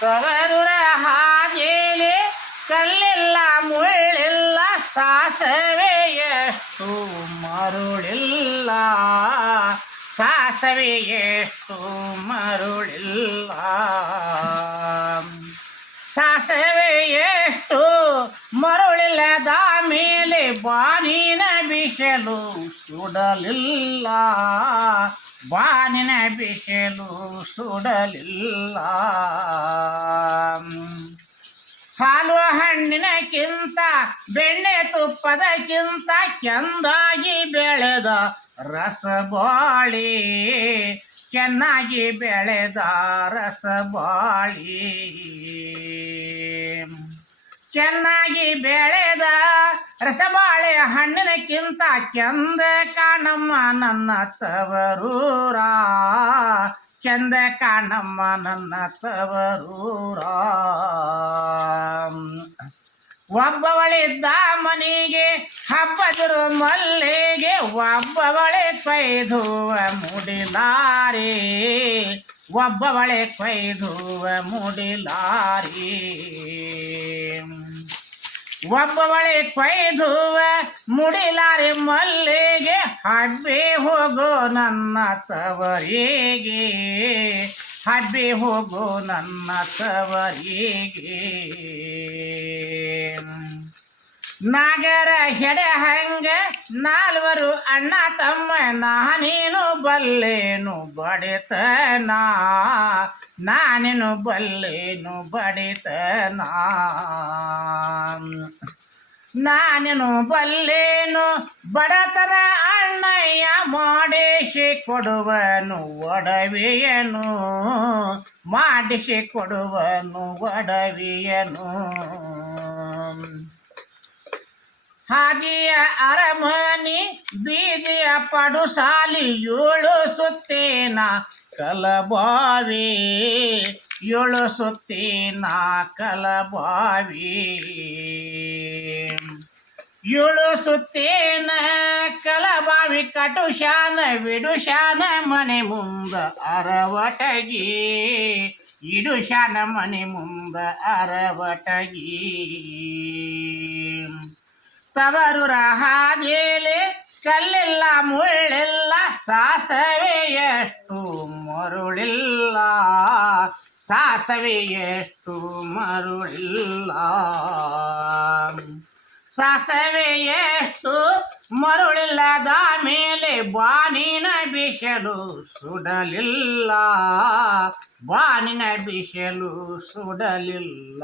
ತವರುರ ಹಾಗೇಲಿ ಕಲ್ಲಿಲ್ಲ, ಮುಳ್ಳಿಲ್ಲ, ಸಾಸವೆ ಎಷ್ಟು ಮರುಳಿಲ್ಲ. ಸಾಸವೆ ಮರುಳಿಲ್ಲ. ಸಾಸವೆ ಮರುಳಿಲ್ಲದ ಮೇಲೆ ಬಾನಿನ ಬಿಸಲು ಸುಡಲಿಲ್ಲ. ಬಾನಿನ ಬಿಸಿಲು ಸುಡಲಿಲ್ಲ. ಹಾಲು ಹಣ್ಣಿನಕ್ಕಿಂತ, ಬೆಣ್ಣೆ ತುಪ್ಪದಕ್ಕಿಂತ ಚೆಂದಾಗಿ ಬೆಳೆದ ರಸಬಾಳಿ ಚೆನ್ನಾಗಿ ಬೆಳೆದ ರಸಬಾಳಿ. ಚೆನ್ನಾಗಿ ಬೆಳೆದ ರಸಬಾಳೆ ಹಣ್ಣಿನಕ್ಕಿಂತ ಚಂದ ಕಾಣಮ್ಮ ನನ್ನ ತವರೂರ ಚಂದ ಕಾಣಮ್ಮ ನನ್ನ ತವರೂರ ಒಬ್ಬವಳಿದ್ದ ಮನೆಗೆ, ಹಬ್ಬದರು ಮಲ್ಲಿಗೆ, ಒಬ್ಬವಳೆ ಕೊಯ್ದುವ ಮುಡಿಲಾರಿ. ಒಬ್ಬವಳೆ ಕೊಯ್ದುವ ಮುಡಿಲಾರಿ. ಒಬ್ಬವಳೆ ಕೊಯ್ದುವ ಮುಡಿಲಾರಿ ಮಲ್ಲಿಗೆ ಹಬ್ಬಿ ಹೋಗೋ ನನ್ನ ಸವರಿಗೆ ಹಬ್ಬಿ ಹೋಗೋ ನನ್ನ ತವರಿಗೆ. ನಾಗರ ಹೆಡೆ ಹಂಗ ನಾಲ್ವರು ಅಣ್ಣ ತಮ್ಮ ನಾನೇನು ಬಲ್ಲೇನು ಬಡಿತನ? ನಾನೇನು ಬಲ್ಲೇನು ಬಡಿತನ? ನಾನೇನು ಬಲ್ಲೇನು ಬಡತನ ಅಣ್ಣಯ್ಯ ಮಾಡಿಸಿ ಕೊಡುವನು ಒಡವಿಯನು, ಮಾಡಿಸಿ ಕೊಡುವನು ಒಡವೆಯನು. ಹಾಗೆಯ ಅರಮನೆ ಬೀದಿಯ ಪಡುಸಾಲಿ ಏಳು ಸುತ್ತೇನ ಕಲಬಾವಿ ಏಳು ಸುತ್ತೇನ ಕಲಬಾವಿ? ಏಳು ಸುತ್ತೇನ ಕಲಬಾವಿ? ಕಟುಶಾನ ವಿಡುಶಾನ ಮನೆ ಮುಂದ ಅರವಟಗಿ. ಇಡುಶಾನ ಮನೆ ಮುಂದ ಅರವಟಗಿ. ತವರುರ ಹಾಗೇಲೆ, ಕಲ್ಲಿಲ್ಲ, ಮುಳ್ಳಿಲ್ಲ, ಸಾಸವೆ ಎಷ್ಟು ಮರುಳಿಲ್ಲ. ಸಾಸವೆಯಷ್ಟು ಮರುಳಿಲ್ಲ. ಸಾಸವೆಯಷ್ಟು ಮರುಳಿಲ್ಲದ ಮೇಲೆ ಬಾನಿನ ಬಿಸಲು ಸುಡಲಿಲ್ಲ. ಬಾನಿನ ಬಿಸಲು ಸುಡಲಿಲ್ಲ.